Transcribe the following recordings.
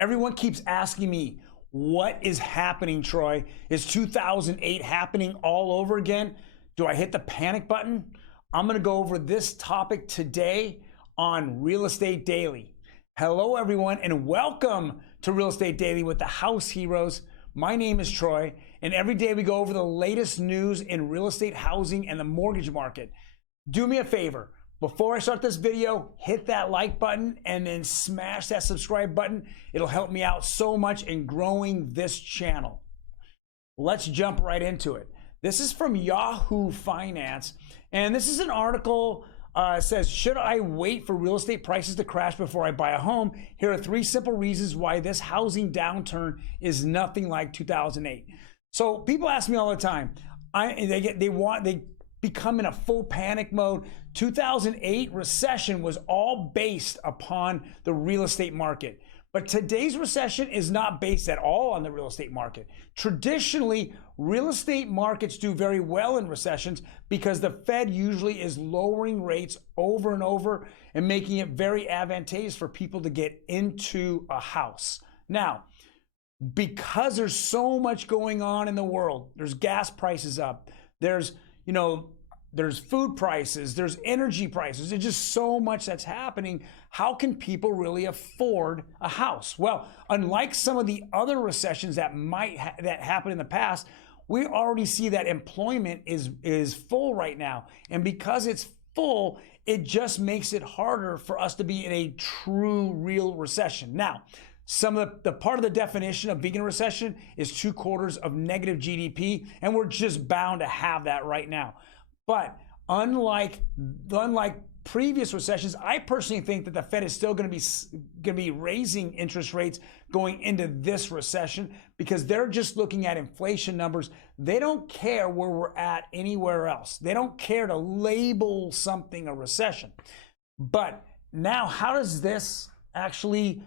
Everyone keeps asking me, what is happening, Troy? Is 2008 happening all over again? Do I hit the panic button? I'm gonna go over this topic today on Real Estate Daily. Hello, everyone, and welcome to Real Estate Daily with the House Heroes. My name is Troy, and every day we go over the latest news in real estate, housing, and the mortgage market. Do me a favor. Before I start this video, hit that like button and then smash that subscribe button. It'll help me out so much in growing this channel. Let's jump right into it. This is from Yahoo Finance, and this is an article says, should I wait for real estate prices to crash before I buy a home? Here are 3 simple reasons why this housing downturn is nothing like 2008. So people ask me all the time, they become in a full panic mode. 2008 recession was all based upon the real estate market. But today's recession is not based at all on the real estate market. Traditionally, real estate markets do very well in recessions because the Fed usually is lowering rates over and over and making it very advantageous for people to get into a house. Now, because there's so much going on in the world, there's gas prices up, there's food prices, there's energy prices, there's just so much that's happening. How can people really afford a house? Well, unlike some of the other recessions that that happened in the past, we already see that employment is full right now. And because it's full, it just makes it harder for us to be in a true, real recession. Now, some of the part of the definition of being in a recession is 2 quarters of negative GDP, and we're just bound to have that right now. But unlike previous recessions, I personally think that the Fed is still going to be raising interest rates going into this recession because they're just looking at inflation numbers. They don't care where we're at anywhere else. They don't care to label something a recession. But now, how does this actually,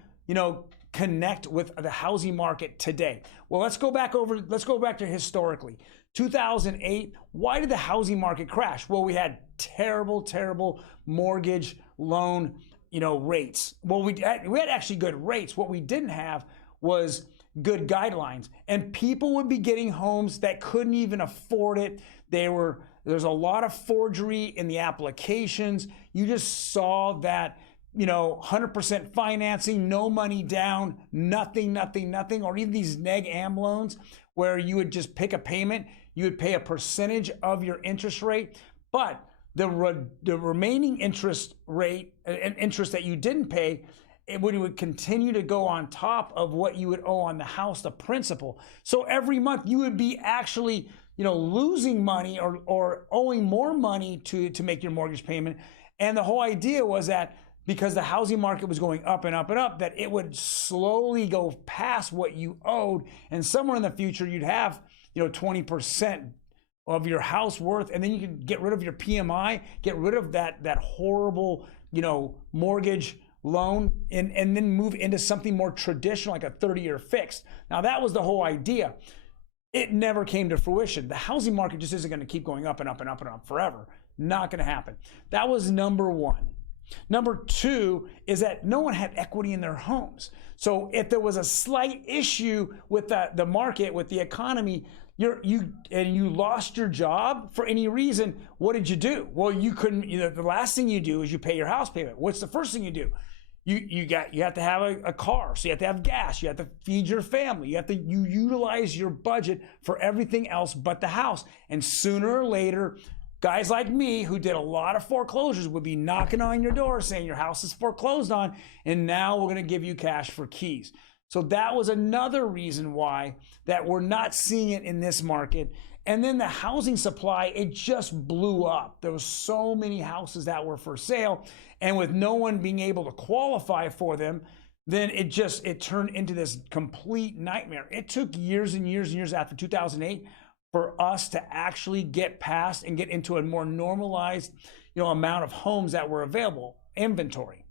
connect with the housing market today? Well, let's go back to historically. 2008, why did the housing market crash? Well, we had terrible mortgage loan, rates. Well, we had actually good rates. What we didn't have was good guidelines, and people would be getting homes that couldn't even afford it. There's a lot of forgery in the applications. You just saw that 100% financing, no money down, nothing, or even these neg-am loans where you would just pick a payment, you would pay a percentage of your interest rate, but the remaining interest rate and interest that you didn't pay, it would continue to go on top of what you would owe on the house, the principal. So every month you would be actually, losing money or owing more money to make your mortgage payment. And the whole idea was that because the housing market was going up and up and up, that it would slowly go past what you owed, and somewhere in the future you'd have 20% of your house worth, and then you can get rid of your PMI, get rid of that horrible mortgage loan, and then move into something more traditional like a 30-year fixed. Now that was the whole idea. It never came to fruition. The housing market just isn't going to keep going up and up and up and up forever. Not going to happen. That was number one. Number 2 is that no one had equity in their homes. So if there was a slight issue with the market, with the economy, you lost your job for any reason, what did you do? Well, you couldn't. The last thing you do is you pay your house payment. What's the first thing you do? You have to have a car, so you have to have gas. You have to feed your family. You utilize your budget for everything else but the house. And sooner or later, guys like me who did a lot of foreclosures would be knocking on your door saying your house is foreclosed on, and now we're going to give you cash for keys. So that was another reason why that we're not seeing it in this market. And then the housing supply, it just blew up. There was so many houses that were for sale, and with no one being able to qualify for them, then it turned into this complete nightmare. It took years and years and years after 2008 for us to actually get past and get into a more normalized, amount of homes that were available, inventory.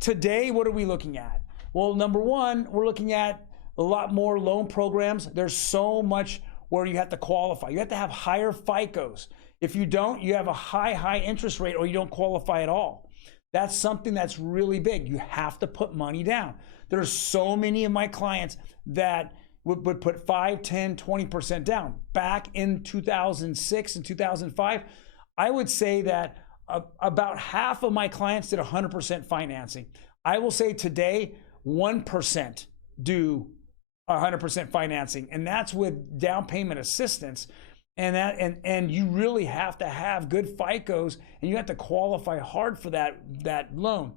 Today, what are we looking at? Well, number one, we're looking at a lot more loan programs. There's so much where you have to qualify. You have to have higher FICOs. If you don't, you have a high interest rate or you don't qualify at all. That's something that's really big. You have to put money down. There's so many of my clients that would put 5, 10, 20% down. Back in 2006 and 2005, I would say that about half of my clients did 100% financing. I will say today, 1% do 100% financing, and that's with down payment assistance. And you really have to have good FICOs, and you have to qualify hard for that loan.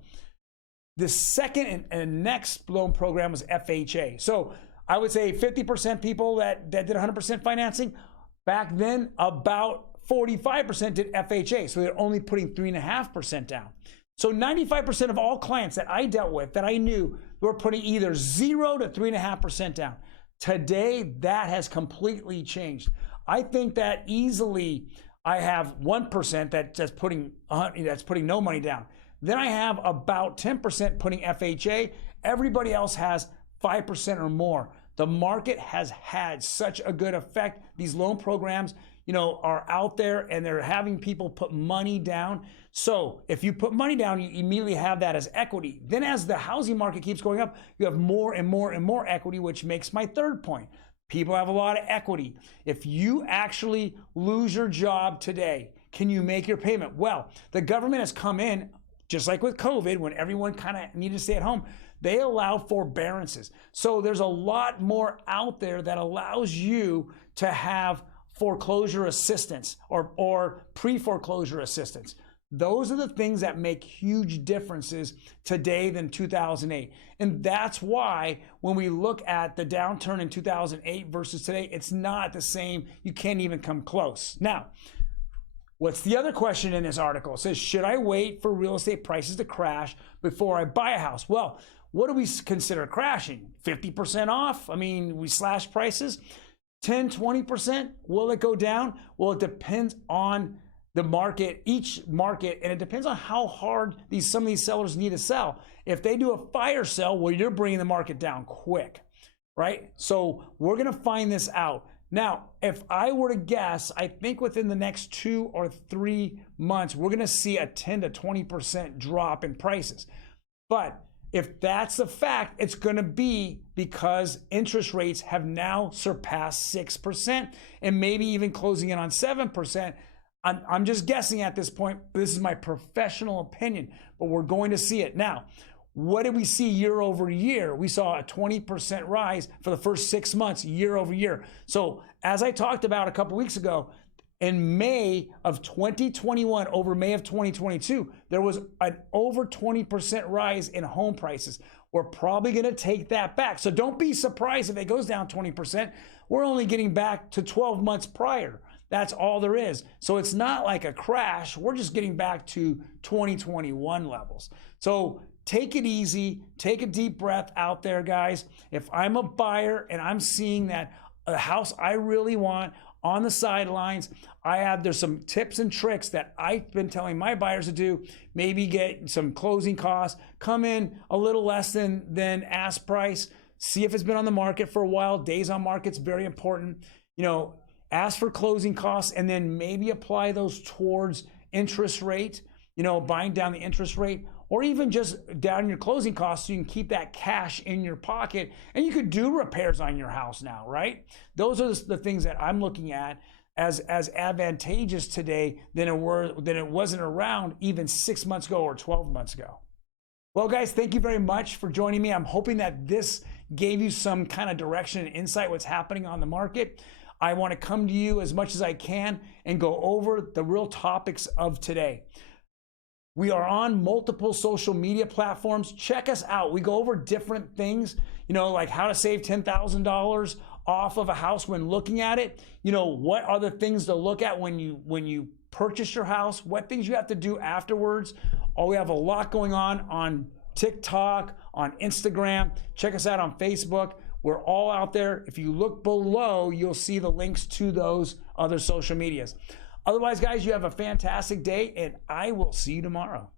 The second and next loan program was FHA. So I would say 50% people that did 100% financing. Back then, about 45% did FHA. So they're only putting 3.5% down. So 95% of all clients that I dealt with, that I knew, were putting either 0 to 3.5% down. Today, that has completely changed. I think that easily I have 1% that's putting no money down. Then I have about 10% putting FHA. Everybody else has 5% or more. The market has had such a good effect. These loan programs, are out there, and they're having people put money down. So if you put money down, you immediately have that as equity. Then as the housing market keeps going up, you have more and more and more equity, which makes my third point. People have a lot of equity. If you actually lose your job today, can you make your payment? Well, the government has come in, just like with COVID, when everyone kind of needed to stay at home, they allow forbearances. So there's a lot more out there that allows you to have foreclosure assistance or pre-foreclosure assistance. Those are the things that make huge differences today than 2008. And that's why when we look at the downturn in 2008 versus today, it's not the same. You can't even come close. Now, what's the other question in this article? It says, should I wait for real estate prices to crash before I buy a house? Well, what do we consider crashing? 50% off? I mean, we slash prices. 10, 20%? Will it go down? Well, it depends on the market, each market, and it depends on how hard some of these sellers need to sell. If they do a fire sale, well, you're bringing the market down quick, right? So we're gonna find this out. Now, if I were to guess, I think within the next 2 or 3 months, we're gonna see a 10 to 20% drop in prices. But if that's the fact, it's gonna be because interest rates have now surpassed 6% and maybe even closing in on 7%. I'm just guessing at this point. This is my professional opinion, but we're going to see it. Now, what did we see year over year? We saw a 20% rise for the first 6 months, year over year. So as I talked about a couple weeks ago, in May of 2021 over May of 2022, there was an over 20% rise in home prices. We're probably going to take that back. So don't be surprised if it goes down 20%. We're only getting back to 12 months prior. That's all there is. So it's not like a crash. We're just getting back to 2021 levels. So take it easy. Take a deep breath out there, guys. If I'm a buyer and I'm seeing that a house I really want on the sidelines, there's some tips and tricks that I've been telling my buyers to do. Maybe get some closing costs, come in a little less than ask price, see if it's been on the market for a while. Days on market's very important. Ask for closing costs and then maybe apply those towards interest rate, buying down the interest rate, or even just down your closing costs so you can keep that cash in your pocket and you could do repairs on your house now, right? Those are the things that I'm looking at as advantageous today than it wasn't around even 6 months ago or 12 months ago. Well, guys, thank you very much for joining me. I'm hoping that this gave you some kind of direction and insight what's happening on the market. I want to come to you as much as I can and go over the real topics of today. We are on multiple social media platforms. Check us out. We go over different things, like how to save $10,000 off of a house when looking at it. What are the things to look at when you purchase your house, what things you have to do afterwards. We have a lot going on TikTok, on Instagram. Check us out on Facebook. We're all out there. If you look below, you'll see the links to those other social medias. Otherwise, guys, you have a fantastic day, and I will see you tomorrow.